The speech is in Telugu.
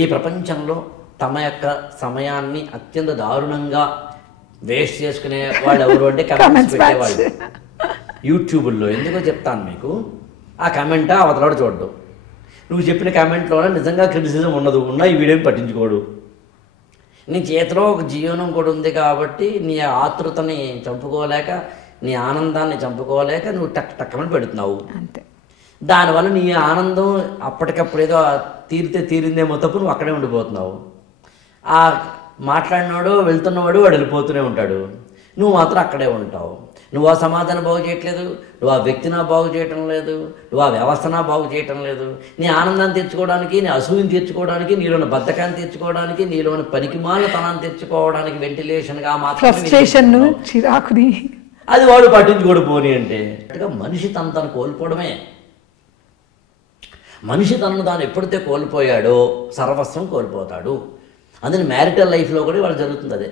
ఈ ప్రపంచంలో తమ యొక్క సమయాన్ని అత్యంత దారుణంగా వేస్ట్ చేసుకునే వాళ్ళు ఎవరు అంటే కమెంట్స్ పెట్టేవాళ్ళు యూట్యూబుల్లో. ఎందుకో చెప్తాను మీకు. ఆ కమెంట్ అవతలాడు చూడడం, నువ్వు చెప్పిన కామెంట్లోనే నిజంగా క్రిటిసిజం ఉండదు, ఉన్నా ఈ వీడియోని పట్టించుకోడు. నీ చేతిలో ఒక జీవనం కూడా ఉంది కాబట్టి నీ ఆతృతని చంపుకోలేక, నీ ఆనందాన్ని చంపుకోలేక నువ్వు టక్కమని పెడుతున్నావు. అంతే. దానివల్ల నీ ఆనందం అప్పటికప్పుడు ఏదో తీరితే తీరిందేమో తప్పు నువ్వు అక్కడే ఉండిపోతున్నావు. ఆ మాట్లాడినాడు వెళ్తున్నవాడు వాడు వెళ్ళిపోతూనే ఉంటాడు, నువ్వు మాత్రం అక్కడే ఉంటావు. నువ్వు ఆ సమాధానం బాగు చేయట్లేదు, నువ్వు ఆ వ్యక్తినా బాగు చేయటం లేదు, నువ్వు ఆ వ్యవస్థనా బాగు చేయటం లేదు. నీ ఆనందాన్ని తెచ్చుకోవడానికి, నీ అసూయని తెచ్చుకోవడానికి, నీలోని బద్ధకాన్ని తెచ్చుకోవడానికి, నీలోని పనికిమాలినతనాన్ని తెచ్చుకోవడానికి వెంటిలేషన్గా ఫ్రస్ట్రేషన్, చిరాకుని అది వాడు పట్టించుకోడు పోనీ అంటే. మనిషి తను కోల్పోవడమే. మనిషి తనను తాను ఎప్పుడైతే కోల్పోయాడో సర్వస్వం కోల్పోతాడు. అందుకని మ్యారిటల్ లైఫ్లో కూడా వాళ్ళు జరుగుతుంది అదే.